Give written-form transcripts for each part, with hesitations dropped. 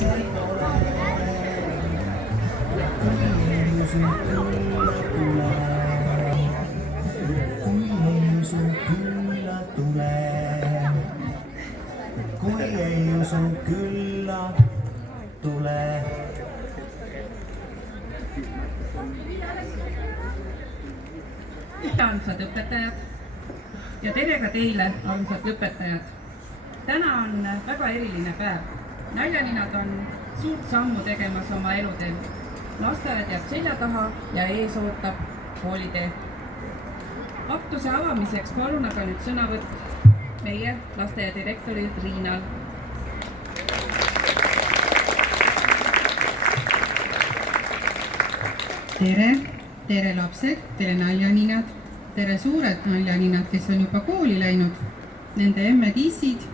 see kui ei usu külla tule. Armsad õpetajad ja tere ka teile, armsad lõpetajad. Täna on väga eriline päev. Naljaninad on suurt sammu tegemas oma eluteel. Lasteaed jääb selja taha ja ees ootab koolitee. Aktuse avamiseks palun aga nüüd sõnavõtt meie lasteaia direktorilt Riinal. Tere lapsed, tere naljaninad, tere suured naljaninad, kes on juba kooli läinud, nende emmed-issid,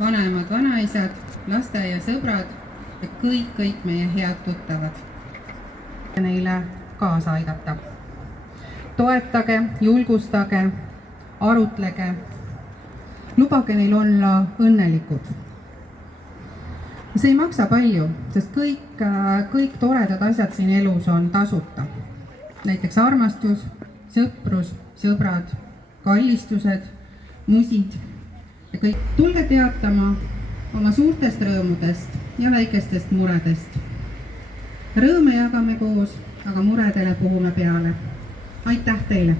vanaemad, vanaisad, lasteaia sõbrad ja kõik meie head tuttavad. Neile kaasa aidata. Toetage, julgustage, arutlege, lubage neil olla õnnelikud. See ei maksa palju, sest kõik toredad asjad siin elus on tasuta. Näiteks armastus, sõprus, sõbrad, kallistused, musid ja kõik. Tulge teatama oma suurtest rõõmudest ja väikestest muredest. Rõõme jagame koos, aga muredele puhume peale. Aitäh teile!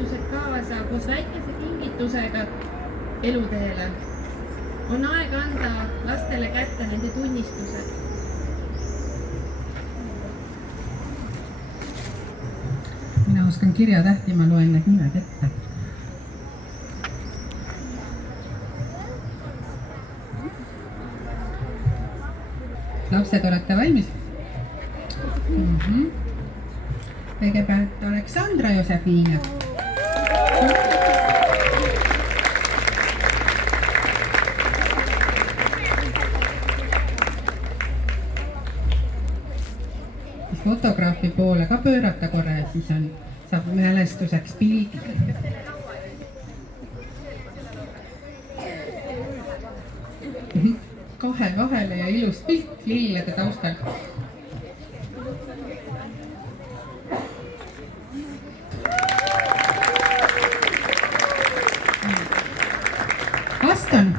kingitused kaasa koos väikese kingitusega eluteele. On aeg anda lastele kätte nende tunnistused. Mina oskan kirjatähti, ma loen need nimed ette. Lapsed, olete valmis? Kõigepealt Aleksandra Josefiine. Fotograafi poole ka pöörata korra ja siis saab mälestuseks pildi. Kahele ja ilus pilt lillede taustal. Aston.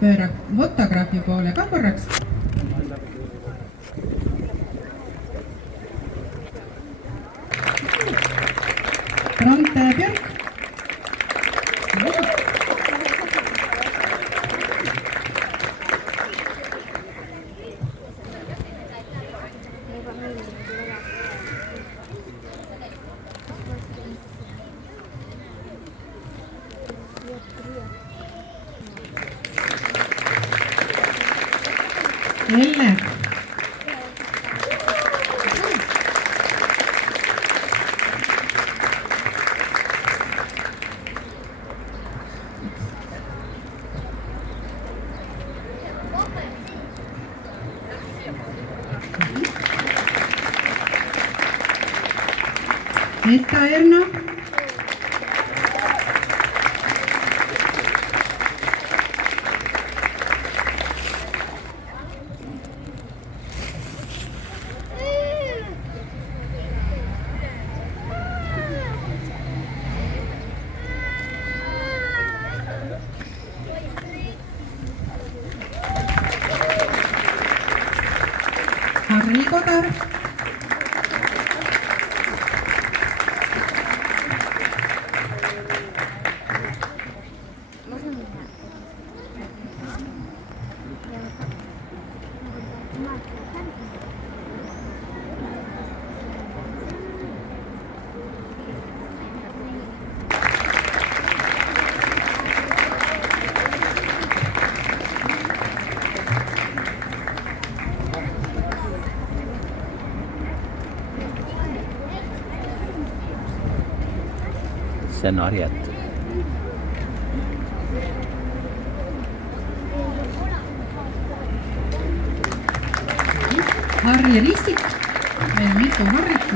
Pööra fotograafi poole ka korraks. Bronte Björk. Elle. Etta Erno. Harri Kodar. See on Harjet. Harri Ristik. Meil mitu Harrit.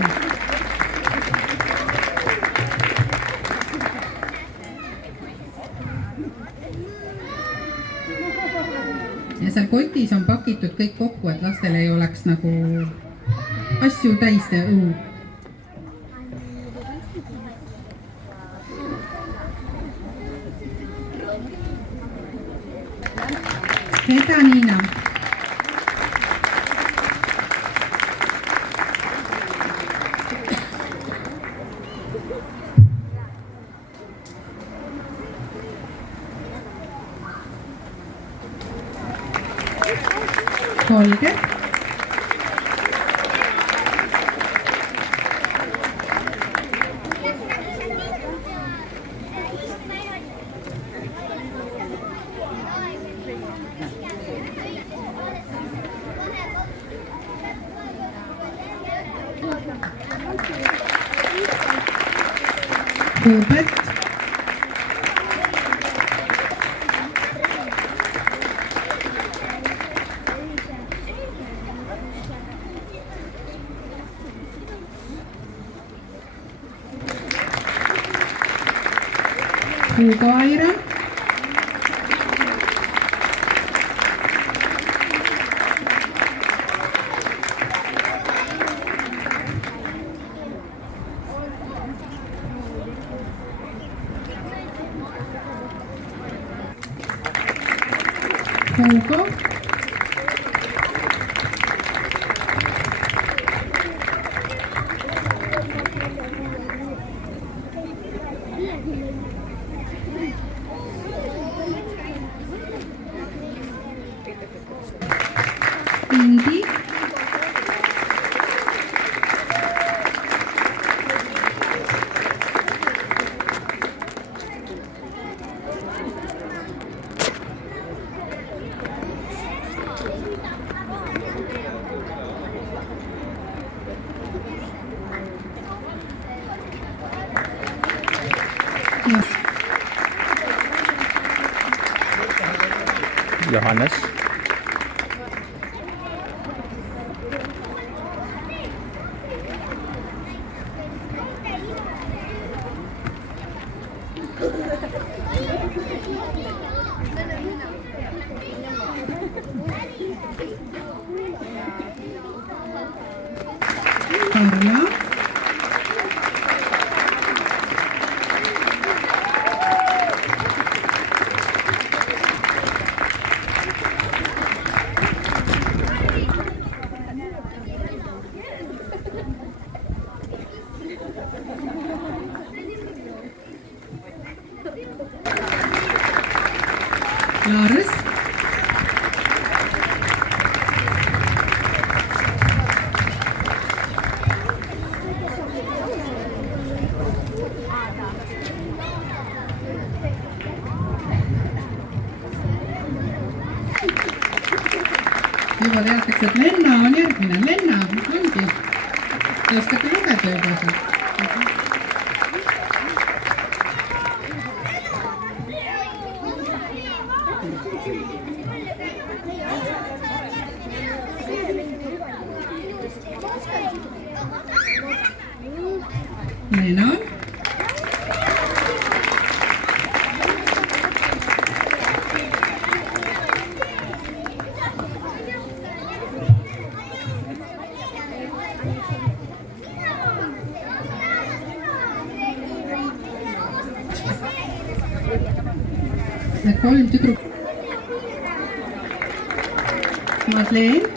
Ja seal kotis on pakitud kõik kokku, et lastel ei oleks nagu asju täis õu. Heda Niina. Holger. Hubert. Hugo Aira. Hugo, Indi, Johannes, Karla, Lars, juba teatakse, et Lenna on järgmine. Lenna, ongi. Te oskate lugeda juba seal. Lena, need 3 tüdrukut. Madeleine,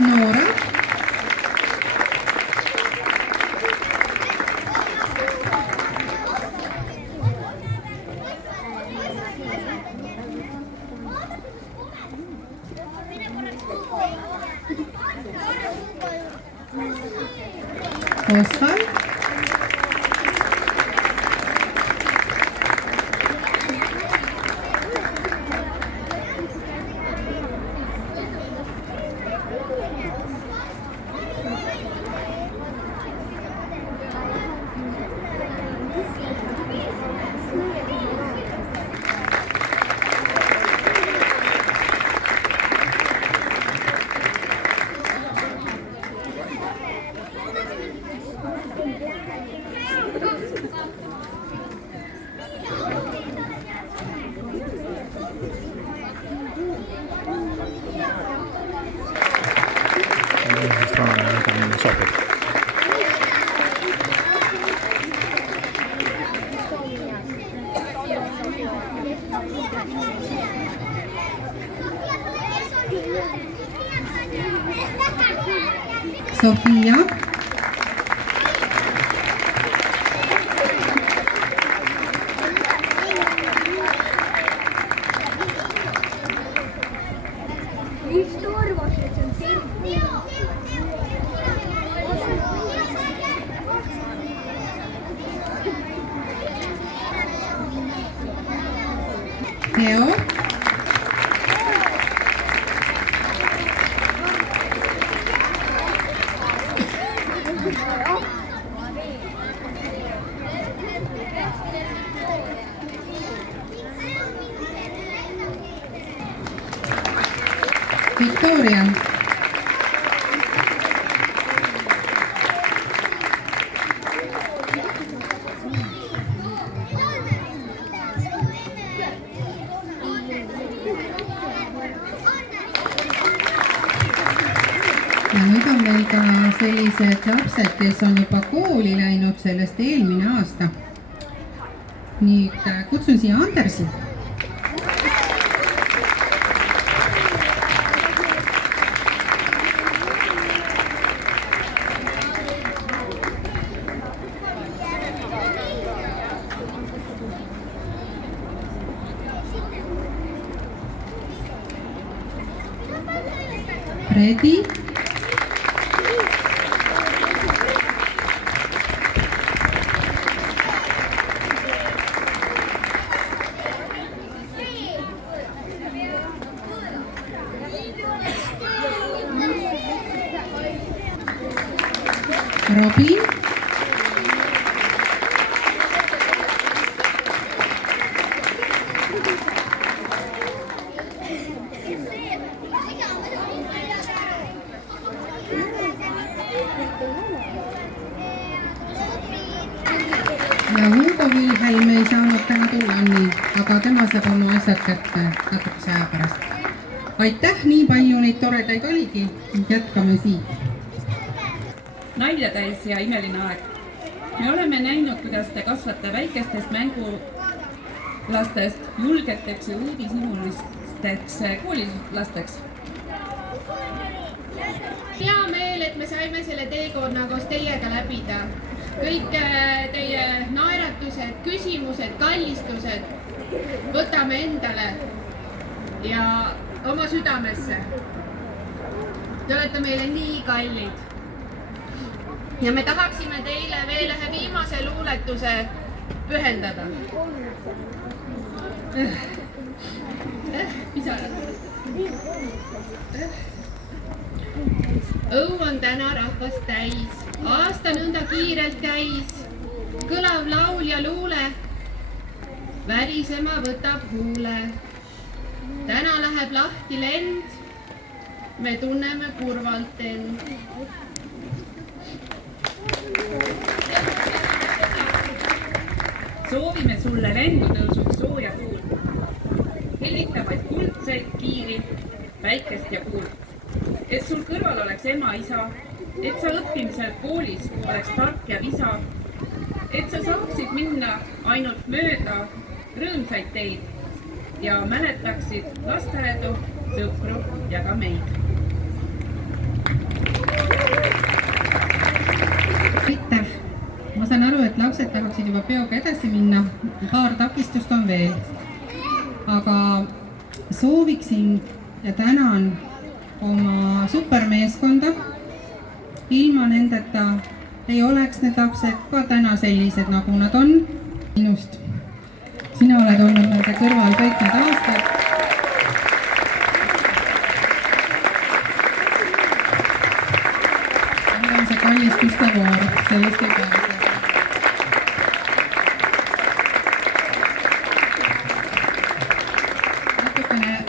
Noora, Oskar, sobib. Sofia, Theo, Victoria, meil ka sellised lapsed, kes on juba kooli läinud sellest eelmine aasta. Nüüd kutsun siia Andersi. Ready? Robin? Ja Hugo Wilhelm ei saanud täna tulla nii, aga tema saab oma asjad kätte natukese aja pärast. Aitäh, nii palju neid toredaid oligi, jätkame siit. Naljatäis ja imeline aeg. Me oleme näinud, kuidas te kasvate väikestest mängulastest julgeteks ja uudishimulisteks koolilasteks. Hea meel, et me saime selle teekonna koos teiega läbida. Kõik teie naeratused, küsimused, kallistused võtame endale ja oma südamesse. Te olete meile nii kallid. Ja me tahaksime teile veel ühe viimase luuletuse pühendada. Pisarad. Õu on täna rahvast täis, aasta nõnda kiirelt käis, kõlav laul ja luule, värisema võtab huule. Täna läheb lahti lend, me tunneme kurvalt end. Soovime sulle lendutõusuks sooja tuult, hellitavaid kuldseid kiiri, päikest ja kuult. Et sul kõrval oleks ema, isa, et sa õppimisel koolis oleks tark ja visa, et sa saaksid minna ainult mööda rõõmsaid teid ja mäletaksid lasteaedu, sõpru ja ka meid. Aitäh! Ma saan aru, et lapsed tahaksid juba peoga edasi minna, paar takistust on veel. Aga sooviksin ja tänan oma supermeeskonda. Ilma nendeta ei oleks need lapsed ka täna sellised, nagu nad on. Minust. Sina oled olnud nende kõrval kõik need aastad. Nüüd on see kallistuste voor, sellest ei peale.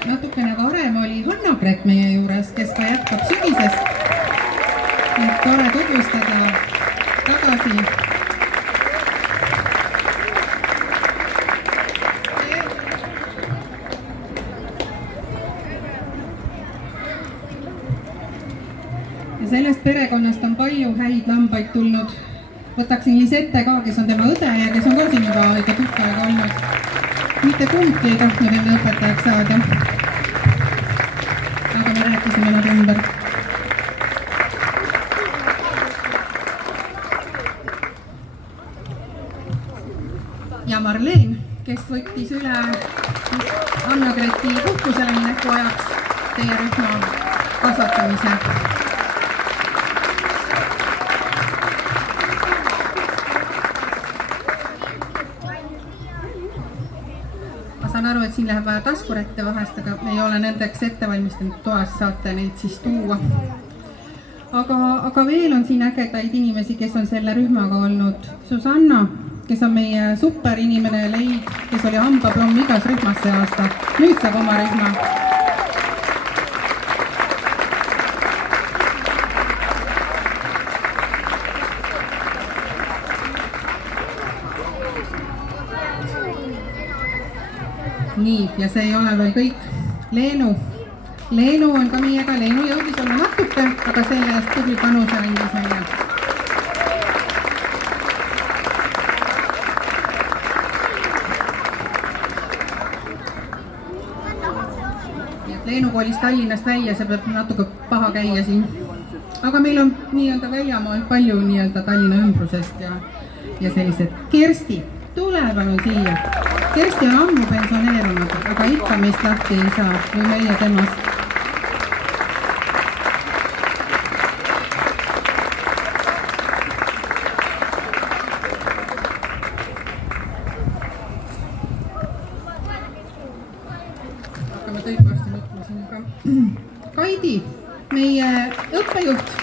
Natukene varem oli Hanna-Gret meie juures, kes ka jätkab sügisest. Nüüd tore tutvustada tagasi. Ja sellest perekonnast on palju häid lambaid tulnud. Võtaksin Lisette ka, kes on tema õde ja kes on ka siin juba õige tükk aega olnud. Mitte kumbki ei tahtnud enne õpetajaks saada. Aga me rääkisime nad ümber. Ja Marleen, kes võttis üle Hanna-Greti puhkusele mineku ajaks teie rühma kasvatamise. Ma saan aru, et siin läheb vaja taskur ette vahest, aga ei ole nendeks ettevalmistanud toas, saate neid siis tuua. Aga veel on siin ägedaid inimesi, kes on selle rühmaga olnud. Susanna, kes on meie super inimene Leid, kes oli hambaplomm igas rühmas see aasta. Nüüd saab oma rühma. Nii, ja see ei ole veel kõik. Leenu, Leenu on ka meiega, Leenu jõudis olla natuke, aga selle eest tubli panuse andis meile. Nii et Leenu koolis Tallinnast välja, see peab natuke paha käia siin. Aga meil on nii-öelda väljamaal palju nii-öelda Tallinna ümbrusest ja sellised. Kersti, tule palun siia. Kersti on ammu pensioneerunud, aga ikka meist lahti ei saa või meie temast. Hakkame kõik varsti mõtlema siin ka. Kaidi, meie õppejuht.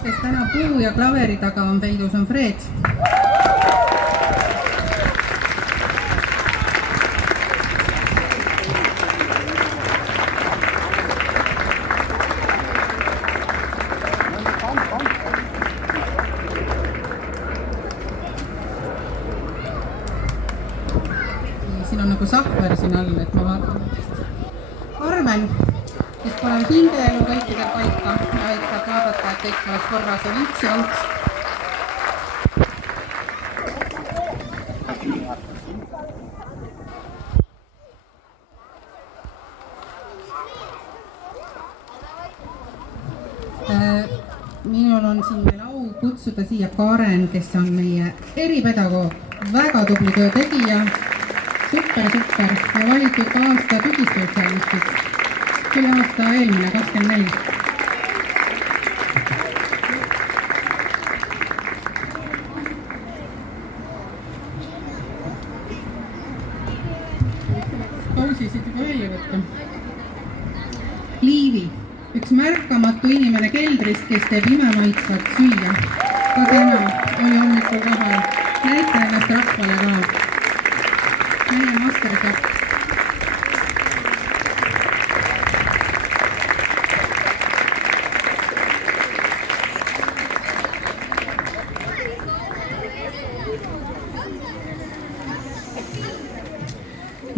Kes täna puu ja klaveri taga on peidus, on Fred. Siin on nagu sahver siin all, et ma vaatan. Arven, kes paneb hingeelu kõikidel paika ja aitab vaadata, et kõik oleks korras ja võiks ja õuks. Minul on siin veel au kutsuda siia Karen, kes on meie eripedagoog, väga tubli töö tegija, super ja valitud ka aasta tugispetsialistiks. Küll aasta eelmine, 24. Pausisid juba välja võtta. Liivi, üks märkamatu inimene keldrist, kes teeb imemaitsvat süüa. Ka tema oli hommikul kohal. Näita ennast rahvale ka. Meie masterchef.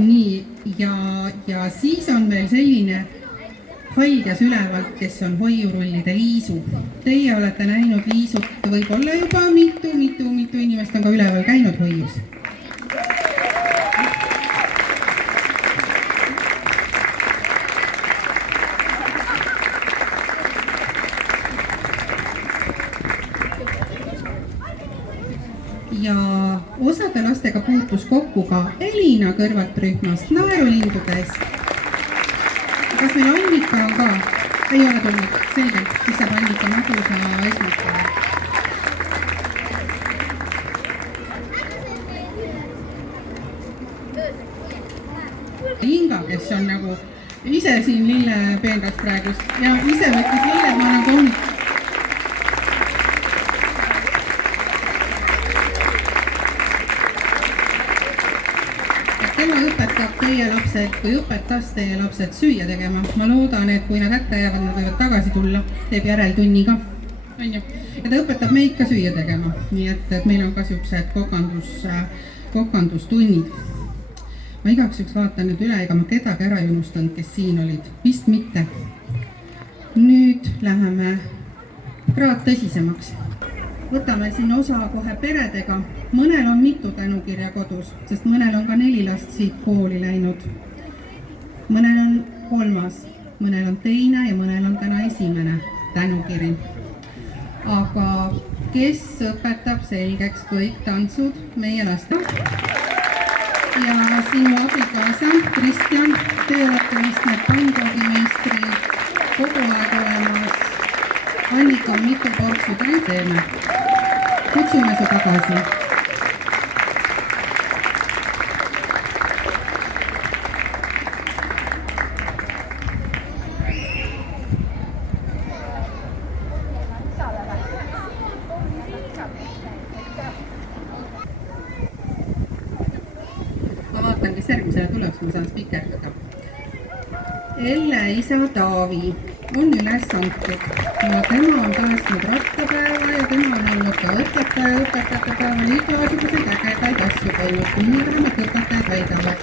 Nii, ja siis on veel selline haigjas ülevalt, kes on hoiurullide Liisu. Teie olete näinud Liisut võib-olla juba mitu inimest on ka üleval käinud hoius. Ja osade lastega puutus kokku ka Elina kõrvalt rühmast naerulindudest. Kas meil Annika on ka? Ei ole tulnud. Selge, siis saab Annika magusa esmaspäeva. Inga, kes on nagu ise siin lillepeenras praegust ja ise võttis lilled, ma olen koomik. Tema õpetab teie lapsed või õpetas teie lapsed süüa tegema. Ma loodan, et kui nad hätta jäävad, nad võivad tagasi tulla, teeb järeltunni ka. Ja ta õpetab meid ka süüa tegema. Nii et meil on ka siuksed kokandustunnid. Ma igaks üks vaatan nüüd üle, ega ma kedagi ära ei unustanud, kes siin olid. Vist mitte. Nüüd läheme kraad tõsisemaks. Võtame siin osa kohe peredega. Mõnel on mitu tänukirja kodus, sest mõnel on ka 4 last siit kooli läinud. Mõnel on 3, mõnel on 2 ja mõnel on täna 1. tänukiri. Aga kes õpetab selgeks kõik tantsud meie laste? Ja sinu abikaasa, Kristjan, te olete vist need pannkoogimeistri kogu aeg olemas. Annika on mitu portsu teeme. Kutsume su tagasi. Ma vaatan, kes järgmisele tuleks, ma saan spikerdada. Elle isa Taavi on üles antud ja tema on päästnud rattapäeva ja tema on olnud ka õpetaja õpetajate päeval igasuguseid ägedaid asju teinud, kuni vähemalt õpetajad väidavad.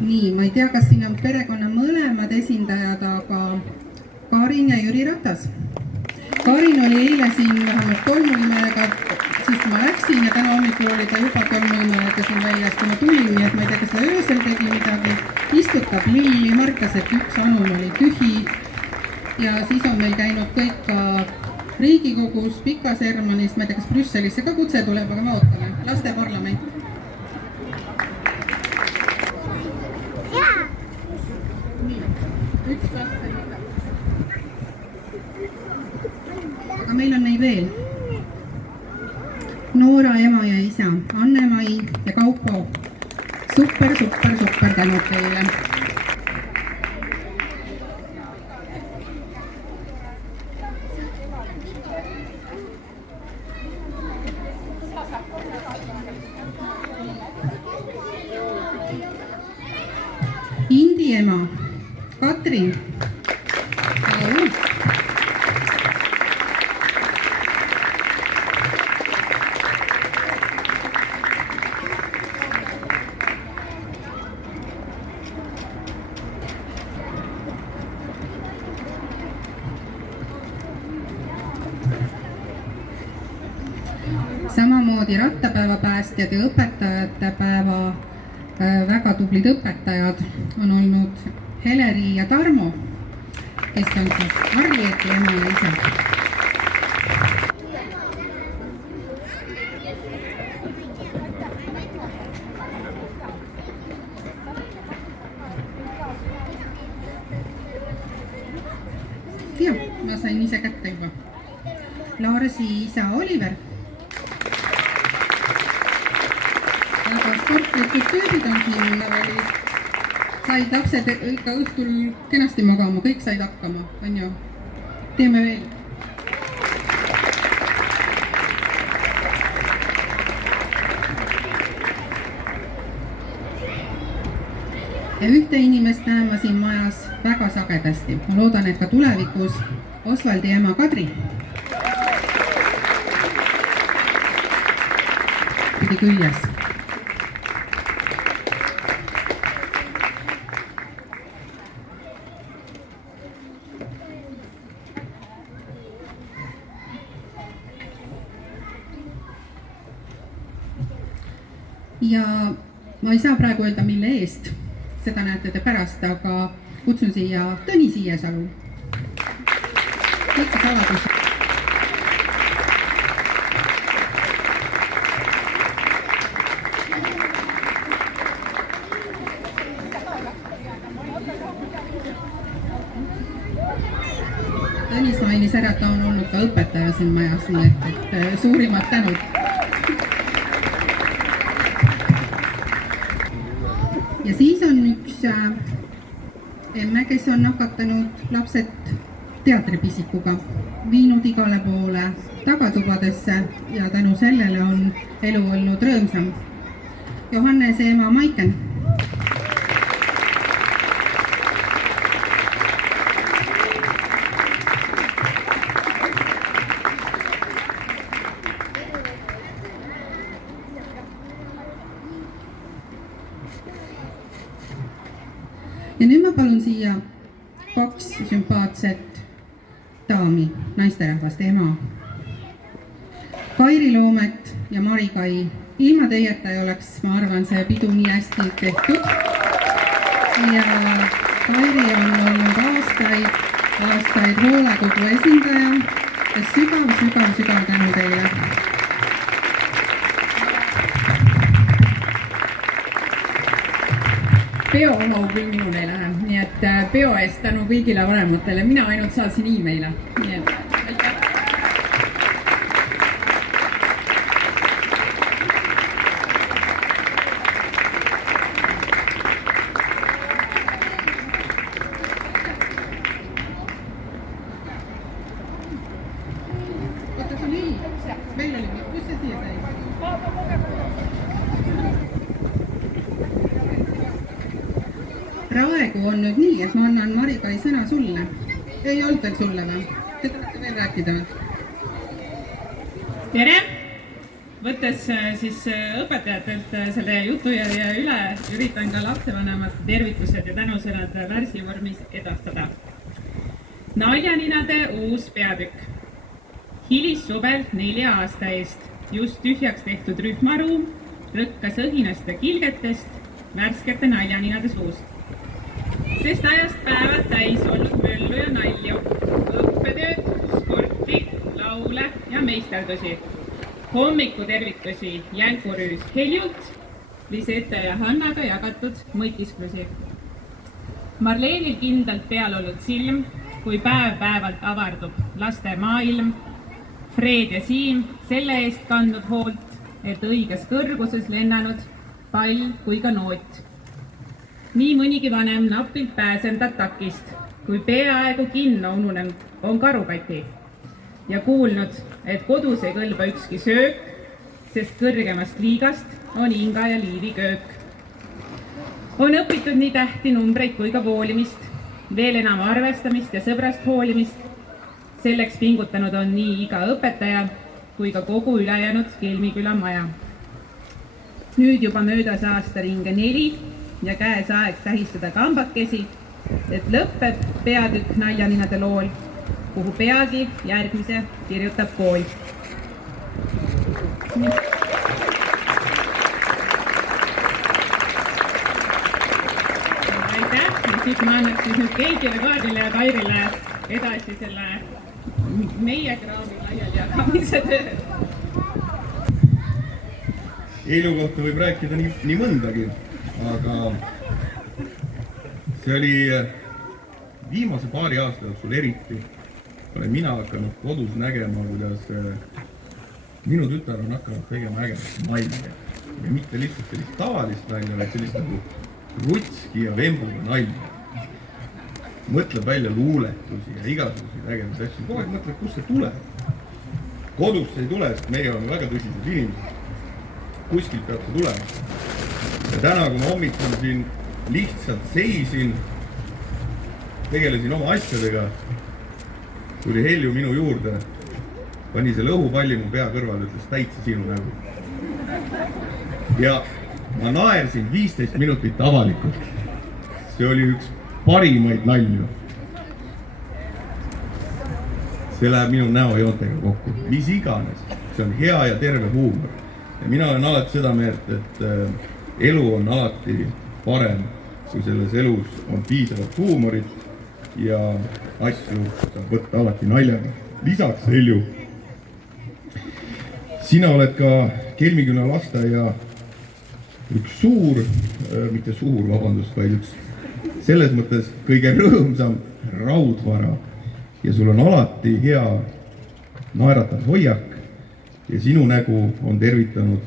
Nii, ma ei tea, kas siin on perekonna mõlemad esindajad, aga Karin ja Jüri Ratas. Karin oli eile siin vähemalt tolmuimega, siis kui ma läksin ja täna hommikul oli ta juba tolmuimega siin väljas, kui ma tulin, nii et ma ei tea, kas ta öösel tegi midagi, istutab lilli, märkas, et üks anum oli tühi ja siis on meil käinud kõik ka Riigikogus, Pikas Hermannis, ma ei tea, kas Brüsselisse ka kutse tuleb, aga me ootame, lasteparlament. Üks laste liiga. Aga meil on neid veel. Noora ema ja isa, Anne-Mai ja Kaupo. Super tänud teile. Indi ema, Katrin. Samamoodi rattapäeva päästjad ja õpetajate päeva väga tublid õpetajad on olnud Heleri ja Tarmo, kes on siis Harrieti ema ja isa. Ja, ma sain ise kätte juba. Laarsi isa Oliver. Väga sportlikud töödid on siin, said lapsed ikka õhtul kenasti magama, kõik said hakkama, on ju. Teeme veel. Ja ühte inimest näen ma siin majas väga sagedasti. Ma loodan, et ka tulevikus Osvaldi ema Kadri. Pidi küljes. Ja ma ei saa praegu öelda, mille eest, seda näete te pärast, aga kutsun siia Tõni Siisalu. Kõik saladus. Tõnis mainis ära, et ta on olnud ka õpetaja siin majas, nii et suurimad tänud. Ja siis on üks emme, kes on nakatanud lapsed teatripisikuga, viinud igale poole tagatubadesse ja tänu sellele on elu olnud rõõmsam. Johannese ema Maiken. Ja nüüd ma palun siia kaks sümpaatset daami, naisterahvaste ema. Kairi Loomet ja Mari Kai. Ilma teieta ei oleks, ma arvan, see pidu nii hästi tehtud. Ja Kairi on olnud aastaid hoolekogu esindaja ja sügav tänu teile. Peo oma küll minul ei lähe, nii et peo eest tänu kõigile vanematele, mina ainult saatsin e-maile, nii et aitäh. Oota, see on nii, meil oli, kus see siia käis? Praegu on nüüd nii, et ma annan Mari-Kai sõna sulle. Ei olnud veel sulle või? Te tahate veel rääkida või? Tere! Võttes siis õpetajatelt selle jutu ja üle, üritan ka lapsevanemate tervitused ja tänusõnad värsivormis edastada. Naljaninade uus peatükk. Hilissuvel 4 aasta eest just tühjaks tehtud rühmaruum rõkkas õhinast ja kilgetest värskete naljaninade suust. Sest ajast päevad täis olnud möllu ja nalju, õppetööd, sporti, laule ja meisterdusi. Hommikutervitusi jänkurüüs Heljult, Lisette ja Hannaga jagatud mõtisklusi. Marleenil kindlalt peal olnud silm, kui päev-päevalt avardub laste maailm. Fred ja Siim selle eest kandnud hoolt, et õiges kõrguses lennanud pall kui ka noot. Nii mõnigi vanem napilt pääsendab takist, kui peaaegu kinno ununenud on karukati ja kuulnud, et kodus ei kõlba ükski söök, sest kõrgemast liigast on Inga ja Liivi köök. On õpitud nii tähti numbreid kui ka voolimist, veel enam arvestamist ja sõbrast hoolimist. Selleks pingutanud on nii iga õpetaja kui ka kogu ülejäänud Kelmiküla maja. Nüüd juba möödas aastaringe 4 ja käes aeg tähistada kambakesi, et lõpeb peatükk naljaninade lool, kuhu peagi järgmise kirjutab kool. Aitäh, ja siit ma annaks siis nüüd Keitile, Kaadile ja Kairile edasi selle meie kraami laiali jagamise töö. Eilu kohta võib rääkida nii mõndagi, aga see oli viimase paari aasta jooksul eriti. Olen mina hakanud kodus nägema, kuidas minu tütar on hakanud tegema ägedat nalja. Ja mitte lihtsalt sellist tavalist nalja, vaid sellist nagu rutski ja vembuga nalja. Mõtleb välja luuletusi ja igasuguseid ägedaid asju. Kogu aeg mõtleb, kust see tuleb. Kodus see ei tule, sest meie oleme väga tõsised inimesed. Kuskilt peab see tulema. Ja täna, kui ma hommikul siin lihtsalt seisin, tegelesin oma asjadega, tuli Helju minu juurde, pani selle õhupalli mu pea kõrval, ütles täitsa sinu nägu. Ja ma naersin 15 minutit avalikult. See oli üks parimaid nalju. See läheb minu näojoontega kokku, mis iganes. See on hea ja terve huumor. Ja mina olen alati seda meelt, et elu on alati parem, kui selles elus on piisavalt huumorit ja asju saab võtta alati naljaga. Lisaks, Helju, sina oled ka Kelmiküla lasteaia üks vaid üks selles mõttes kõige rõõmsam raudvara ja sul on alati hea naeratav hoiak ja sinu nägu on tervitanud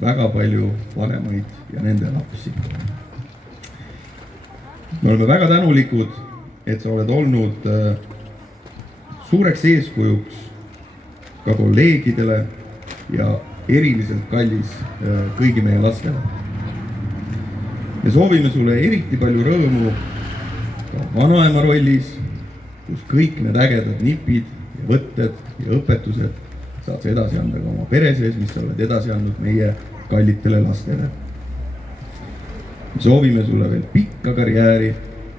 väga palju vanemaid ja nende lapsi. Me oleme väga tänulikud, et sa oled olnud suureks eeskujuks ka kolleegidele ja eriliselt kallis kõigi meie lastele. Me soovime sulle eriti palju rõõmu ka vanaema rollis, kus kõik need ägedad nipid ja võtted ja õpetused saad sa edasi anda ka oma pere sees, mis sa oled edasi andnud meie kallitele lastele. Me soovime sulle veel pikka karjääri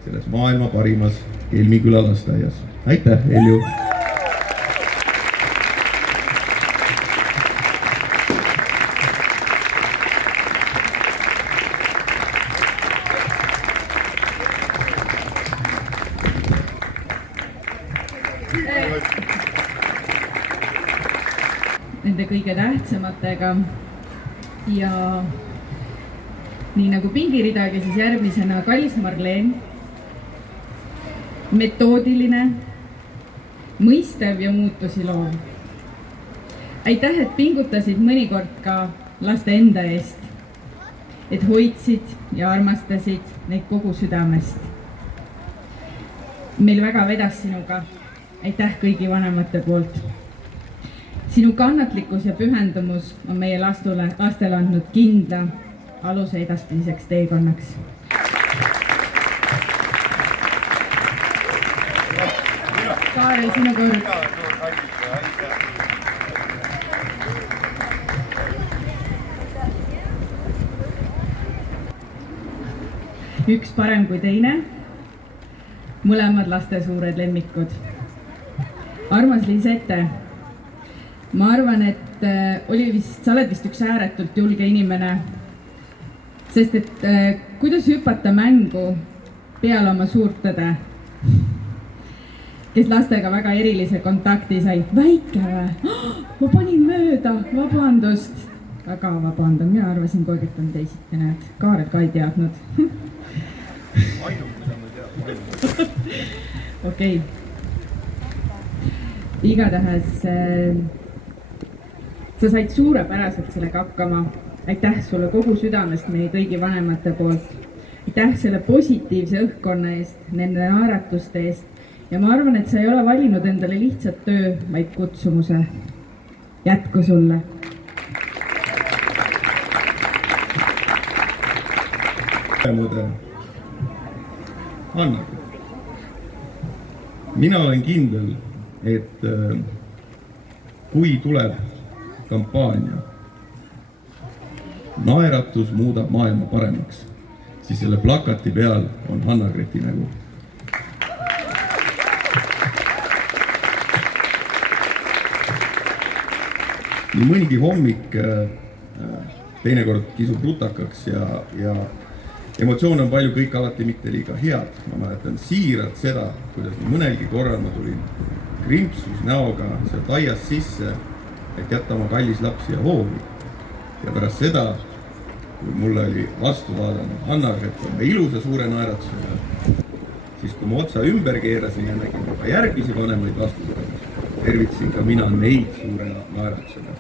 selles maailma parimas Kelmiküla lasteaias. Aitäh, Helju! Nende kõige tähtsamatega ja nii nagu pingiridagi, siis järgmisena kallis Marleen, metoodiline, mõistev ja muutusi loov. Aitäh, et pingutasid mõnikord ka laste enda eest, et hoidsid ja armastasid neid kogu südamest. Meil väga vedas sinuga. Aitäh kõigi vanemate poolt. sinu kannatlikkus ja pühendumus on meie lastele andnud kindla aluse edaspidiseks teekonnaks. Kaarel, sinu kord. Üks parem kui teine, mõlemad laste suured lemmikud. Armas Liisette, ma arvan, et sa oled vist üks ääretult julge inimene, sest et kuidas hüpata mängu peale oma suurt tõde, kes lastega väga erilise kontakti sai. Väike või? Ma panin mööda, vabandust. Väga vabandan, mina arvasin kogu aeg, et on teisiti, näed. Kaarel ka ei teadnud. Okei. Igatahes sa said suurepäraselt sellega hakkama. Aitäh sulle kogu südamest meie kõigi vanemate poolt. Aitäh selle positiivse õhkkonna eest, nende naeratuste eest. Ja ma arvan, et sa ei ole valinud endale lihtsalt töö, vaid kutsumuse. Jätku sulle! Mõde. Anna, mina olen kindel, et kui tuleb kampaania Naeratus muudab maailma paremaks, siis selle plakati peal on Hanna-Greti nägu. Nii mõnigi hommik teinekord kisub rutakaks ja emotsioone on palju, kõik alati mitte liiga head. Ma mäletan siiralt seda, kuidas mõnelgi korral ma tulin krimpsus näoga sealt aias sisse, et jätta oma kallis laps siia hoovi. Ja pärast seda, kui mulle oli vastu vaadanud Hanna-Gret oma ilusa suure naeratusega, siis kui ma otsa ümber keerasin ja nägin juba järgmisi vanemaid vastuseid, tervitasin ka mina neid suure naeratusega.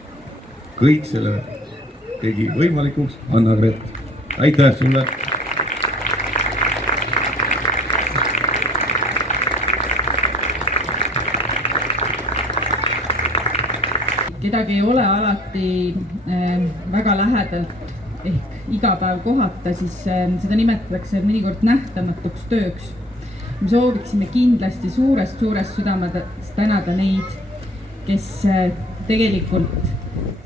Kõik selle tegi võimalikuks Hanna-Gret. Aitäh sulle! Kedagi ei ole alati väga lähedalt ehk iga päev kohata, siis seda nimetatakse mõnikord nähtamatuks tööks. Me sooviksime kindlasti suurest südamest tänada neid, kes tegelikult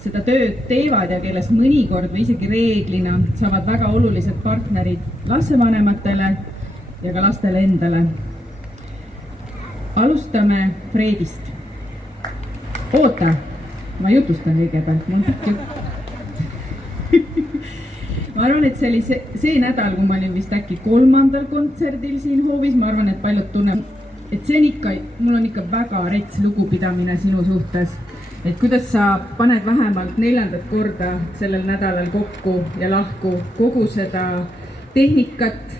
seda tööd teevad ja kellest mõnikord või isegi reeglina saavad väga olulised partnerid lapsevanematele ja ka lastele endale. Alustame Fredist. Oota! Ma jutustan kõigepealt, mul on pikk jutt. Ma arvan, et see oli see nädal, kui ma olin vist äkki 3. kontserdil siin hoovis, ma arvan, et paljud tunneb, et see on ikka, mul on ikka väga rets lugupidamine sinu suhtes. Et kuidas sa paned vähemalt 4. korda sellel nädalal kokku ja lahku kogu seda tehnikat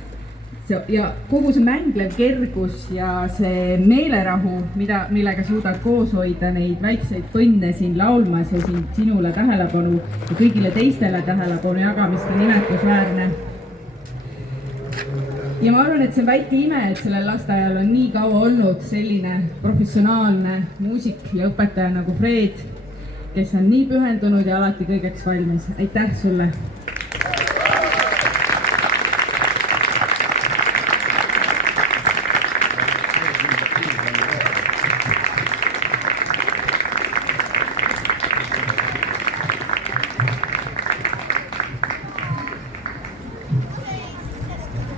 ja kogu see mänglev kergus ja see meelerahu, millega suudad koos hoida neid väikseid põnne siin laulmas ja sinule tähelepanu ja kõigile teistele tähelepanu jagamist on imetlusväärne. Ja ma arvan, et see on väike ime, et sellel lasteajal on nii kaua olnud selline professionaalne muusik ja õpetaja nagu Fred, kes on nii pühendunud ja alati kõigeks valmis. Aitäh sulle!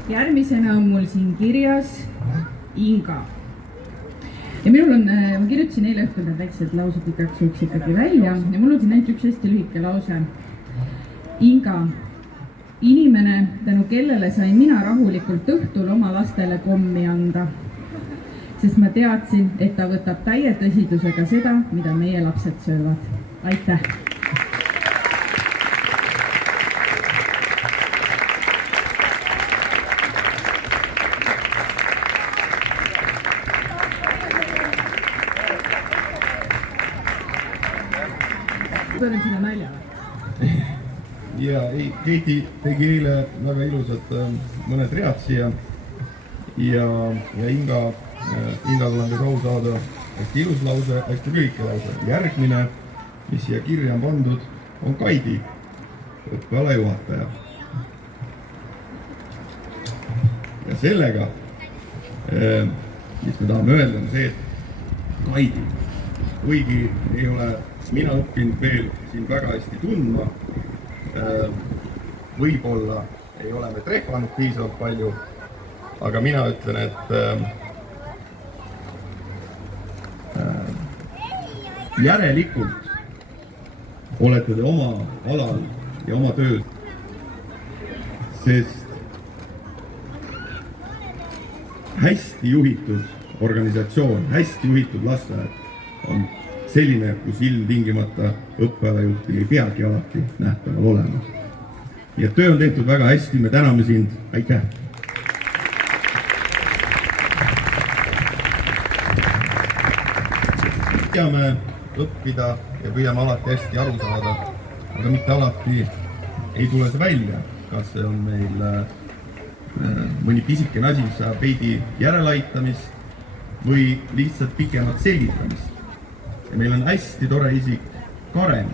Järgmisena on mul siin kirjas Inga. Ja minul on, ma kirjutasin eile õhtul need väiksed laused igaks juhuks ikkagi välja ja mul on siin ainult üks hästi lühike lause. Inga, inimene, tänu kellele sain mina rahulikult õhtul oma lastele kommi anda, sest ma teadsin, et ta võtab täie tõsidusega seda, mida meie lapsed söövad. Aitäh! Pöören sinna nalja. Ja Keiti tegi eile väga ilusad mõned read siia ja Ingal on au saada hästi ilus lause, hästi lühike lause. Järgmine mis siia kirja on pandud, on Kaidi, õppeala juhataja. ja sellega, mis me tahame öelda, on see, et Kaidi, kuigi ei ole mina õppinud veel siin väga hästi tundma, võib-olla ei ole me trehvanud piisavalt palju, aga mina ütlen, et järelikult olete te oma alal ja oma töös, sest hästi juhitud organisatsioon, hästi juhitud lasteaed on selline, kus ilmtingimata õppealajuhtil ei peagi alati nähtaval olema. ja töö on tehtud väga hästi, me täname sind, aitäh! püüame õppida ja püüame alati hästi aru saada, aga mitte alati ei tule see välja, kas see on meil mõni pisikene asi, mis saab veidi järeleaitamist või lihtsalt pikemat selgitamist. ja meil on hästi tore isik Karen,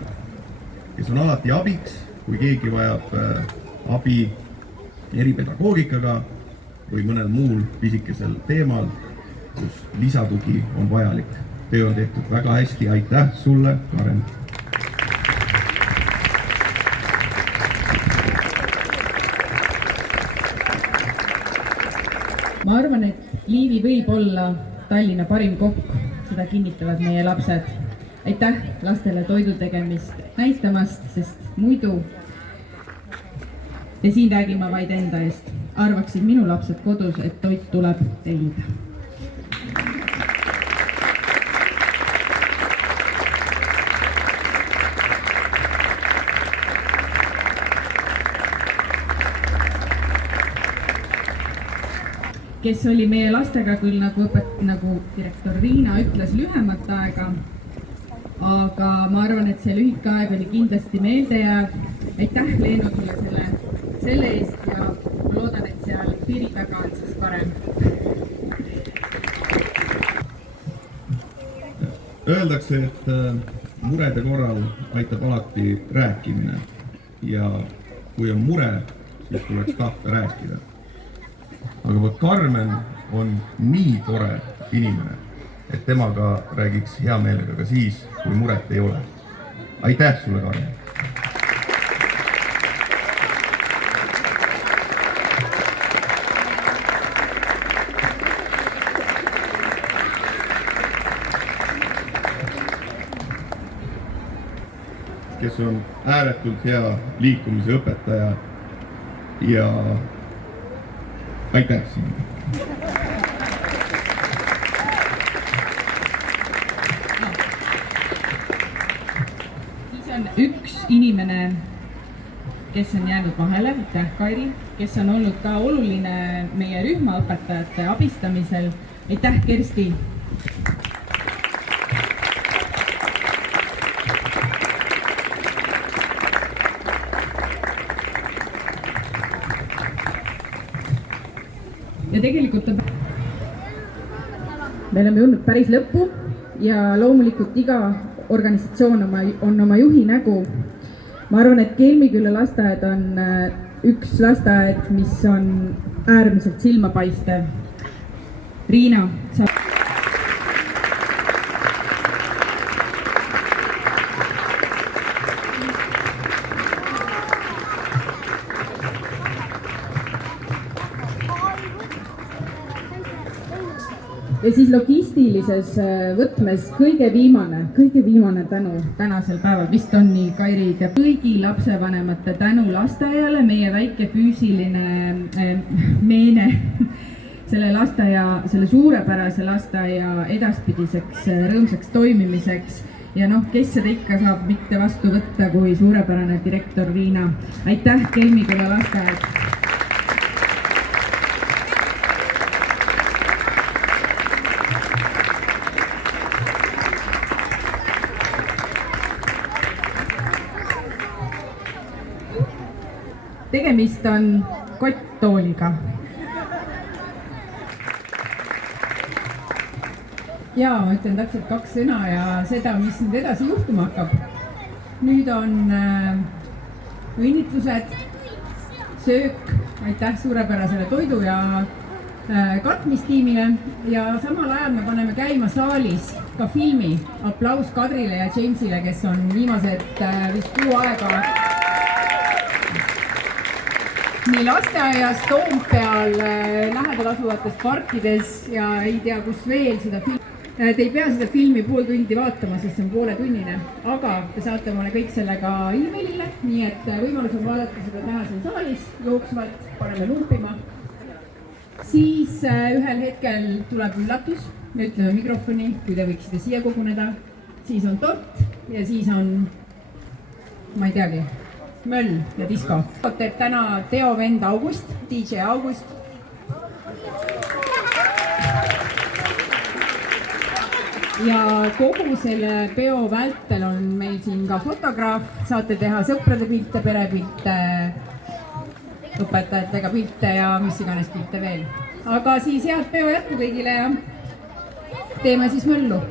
kes on alati abiks, kui keegi vajab abi eripedagoogikaga või mõnel muul pisikesel teemal, kus lisatugi on vajalik. töö on tehtud väga hästi, aitäh sulle, Karen! ma arvan, et Liivi võib olla Tallinna parim kokk, seda kinnitavad meie lapsed. aitäh lastele toidu tegemist näitamast, sest muidu, ja siin räägin ma vaid enda eest, arvaksid minu lapsed kodus, et toit tuleb tellida. kes oli meie lastega küll nagu direktor Riina ütles, lühemat aega, aga ma arvan, et see lühike aeg oli kindlasti meeldejääv. aitäh, Leenu, sulle selle eest ja ma loodan, et seal piiri taga on siis parem. Öeldakse, et murede korral aitab alati rääkimine ja kui on mure, siis tuleks tahta rääkida. aga vot Karmen on nii tore inimene, et temaga räägiks hea meelega ka siis, kui muret ei ole. aitäh sulle, Karmen! kes on ääretult hea liikumise õpetaja ja aitäh sinule! siis on üks inimene, kes on jäänud vahele, aitäh Kairi, kes on olnud ka oluline meie rühmaõpetajate abistamisel. aitäh, Kersti! ja tegelikult me oleme jõudnud päris lõppu ja loomulikult iga organisatsioon on oma juhi nägu. ma arvan, et Kelmiküla lasteaed on üks lasteaed, mis on äärmiselt silmapaistev. Riina, sa ja siis logistilises võtmes kõige viimane tänu tänasel päeval vist on nii, Kairi, ja kõigi lapsevanemate tänu lasteaiale, meie väike füüsiline meene selle suurepärase lasteaia edaspidiseks rõõmsaks toimimiseks. ja noh, kes seda ikka saab mitte vastu võtta kui suurepärane direktor Riina. aitäh, Kelmiküla lasteaed! tegemist on kotttooliga. ja ma ütlen täpselt 2 sõna ja seda, mis nüüd edasi juhtuma hakkab. nüüd on õnnitlused, söök, aitäh suurepärasele toidu ja katmistiimile ja samal ajal me paneme käima saalis ka filmi. Aplaus Kadrile ja Jamesile, kes on viimased vist kuu aega nii lasteaias, Toompeal, lähedal asuvates parkides ja ei tea, kus veel seda filmi. Te ei pea seda filmi pool tundi vaatama, sest see on pooletunnine, aga te saate omale kõik sellega emailile, nii et võimalus on vaadata seda täna siin saalis jooksvalt, paneme lumpima. Siis ühel hetkel tuleb üllatus, me ütleme mikrofoni, kui te võiksite siia koguneda, siis on tort ja siis on, ma ei teagi, möll ja disko. Teeb täna Teo vend August, DJ August. Ja kogu selle peo vältel on meil siin ka fotograaf, saate teha sõprade pilte, perepilte, õpetajatega pilte ja mis iganes pilte veel. Aga siis head peo jätku kõigile ja teeme siis möllu.